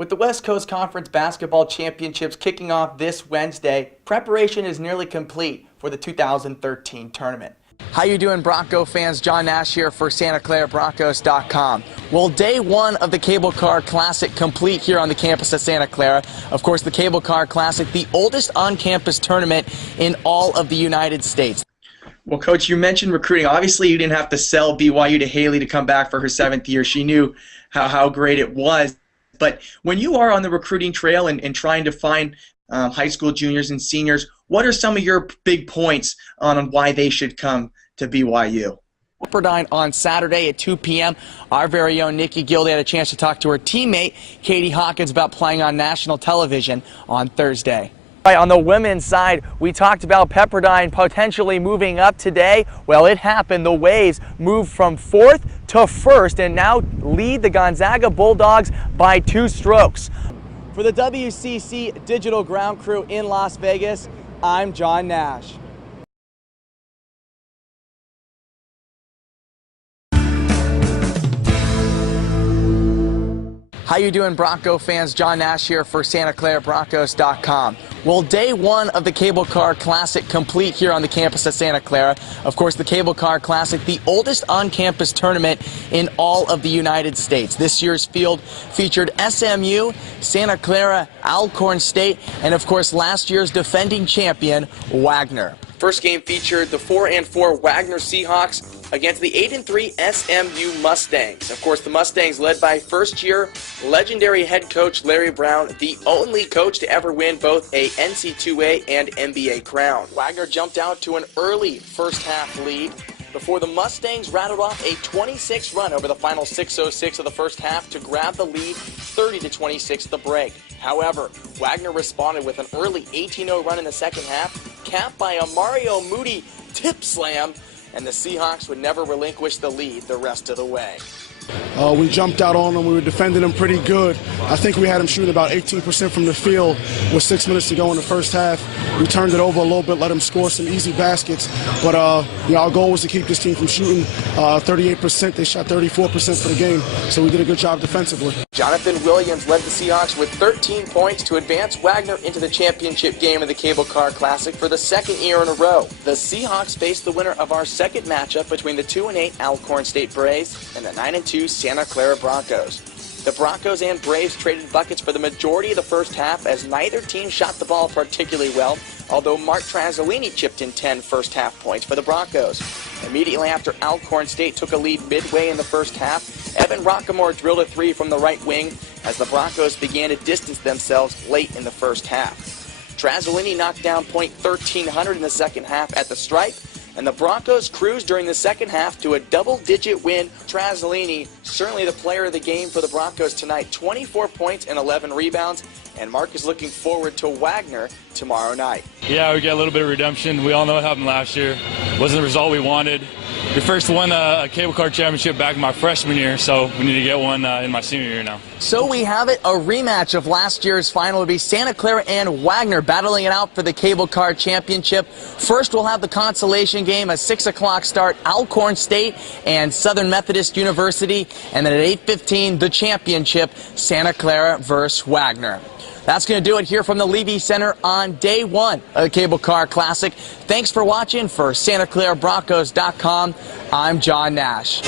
With the West Coast Conference Basketball Championships kicking off this Wednesday, preparation is nearly complete for the 2013 tournament. How you doing, Bronco fans? John Nash here for SantaClaraBroncos.com. Well, day one of the Cable Car Classic complete here on the campus of Santa Clara. Of course, the Cable Car Classic, the oldest on-campus tournament in all of the United States. Well, Coach, you mentioned recruiting. Obviously, you didn't have to sell BYU to Haley to come back for her 7th year. She knew how great it was. But when you are on the recruiting trail and trying to find high school juniors and seniors, what are some of your big points on why they should come to BYU? Pepperdine on Saturday at 2 p.m. Our very own Nikki Gilday had a chance to talk to her teammate, Katie Hawkins, about playing on national television on Thursday. On the women's side, we talked about Pepperdine potentially moving up today. Well, it happened. The Waves moved from 4th to 1st and now lead the Gonzaga Bulldogs by 2 strokes. For the WCC Digital Ground Crew in Las Vegas, I'm John Nash. How you doing, Bronco fans? John Nash here for SantaClaraBroncos.com. Well, day one of the Cable Car Classic complete here on the campus of Santa Clara. Of course, the Cable Car Classic, the oldest on-campus tournament in all of the United States. This year's field featured SMU, Santa Clara, Alcorn State, and of course, last year's defending champion, Wagner. First game featured the 4-4 Wagner Seahawks against the 8-3 SMU Mustangs. Of course, the Mustangs led by first-year legendary head coach Larry Brown, the only coach to ever win both a NC2A and NBA crown. Wagner jumped out to an early first-half lead before the Mustangs rattled off a 26 run over the final 6:06 of the first half to grab the lead 30-26 at the break. However, Wagner responded with an early 18-0 run in the second half, capped by a Mario Moody tip slam, and the Seahawks would never relinquish the lead the rest of the way. We jumped out on them. We were defending them pretty good. I think we had them shooting about 18% from the field with 6 minutes to go in the first half. We turned it over a little bit, let them score some easy baskets. But our goal was to keep this team from shooting 38%. They shot 34% for the game, so we did a good job defensively. Jonathan Williams led the Seahawks with 13 points to advance Wagner into the championship game of the Cable Car Classic for the 2nd year in a row. The Seahawks faced the winner of our second matchup between the 2-8 Alcorn State Braves and the 9-2 Santa Clara Broncos. The Broncos and Braves traded buckets for the majority of the first half as neither team shot the ball particularly well, although Mark Trasolini chipped in 10 first-half points for the Broncos. Immediately after Alcorn State took a lead midway in the first half, Evan Rockamore drilled a 3 from the right wing as the Broncos began to distance themselves late in the first half. Trasolini knocked down point 1,300 in the second half at the stripe, and the Broncos cruised during the second half to a double-digit win. Trasolini, certainly the player of the game for the Broncos tonight, 24 points and 11 rebounds, and Mark is looking forward to Wagner tomorrow night. Yeah, we get a little bit of redemption. We all know what happened last year. Wasn't the result we wanted. We first won a Cable Car Championship back in my freshman year, so we need to get one in my senior year now. So we have it, a rematch of last year's final would be Santa Clara and Wagner battling it out for the Cable Car Championship. First we'll have the consolation game, a 6 o'clock start, Alcorn State and Southern Methodist University, and then at 8:15 the championship, Santa Clara versus Wagner. That's going to do it here from the Levy Center on day one of the Cable Car Classic. Thanks for watching. For SantaClaraBroncos.com, I'm John Nash.